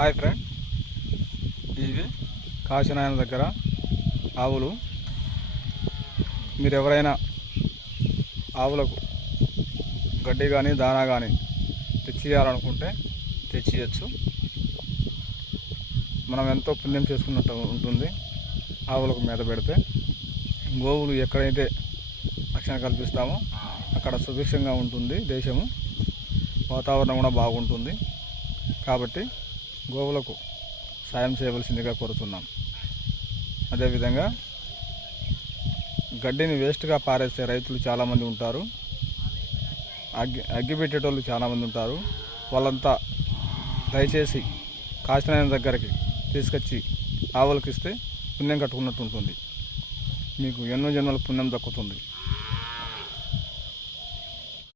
Hi friend, ఇవి కాశీనాయన దగ్గర ఆవులు. మీరు ఎవరైనా ఆవులకు గడ్డి కానీ దానా కానీ తెచ్చియాలనుకుంటే తెచ్చియచ్చు. మనం ఎంతో పుణ్యం చేసుకున్నట్టు ఉంటుంది ఆవులకు మేత పెడితే. గోవులు ఎక్కడైతే రక్షణ కల్పిస్తామో అక్కడ సుభిక్షంగా ఉంటుంది దేశము, వాతావరణం కూడా బాగుంటుంది. కాబట్టి గోవులకు సాయం చేయవలసిందిగా కోరుతున్నాం. అదేవిధంగా గడ్డిని వేస్ట్గా పారేసే రైతులు చాలామంది ఉంటారు, అగ్గి పెట్టేటోళ్ళు చాలామంది ఉంటారు. వాళ్ళంతా దయచేసి కాశీనాయన దగ్గరికి తీసుకొచ్చి ఆవులకు ఇస్తే పుణ్యం కట్టుకున్నట్టు ఉంటుంది. మీకు ఎన్నో జన్మల పుణ్యం దక్కుతుంది.